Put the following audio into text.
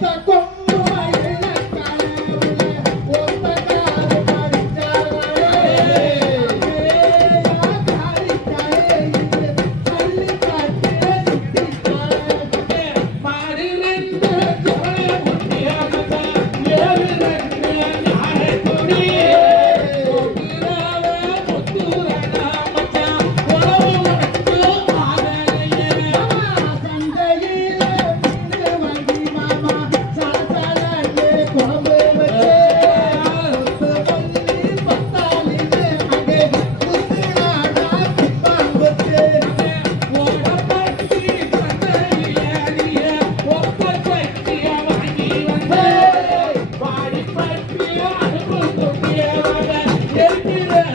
Back, back. Amen.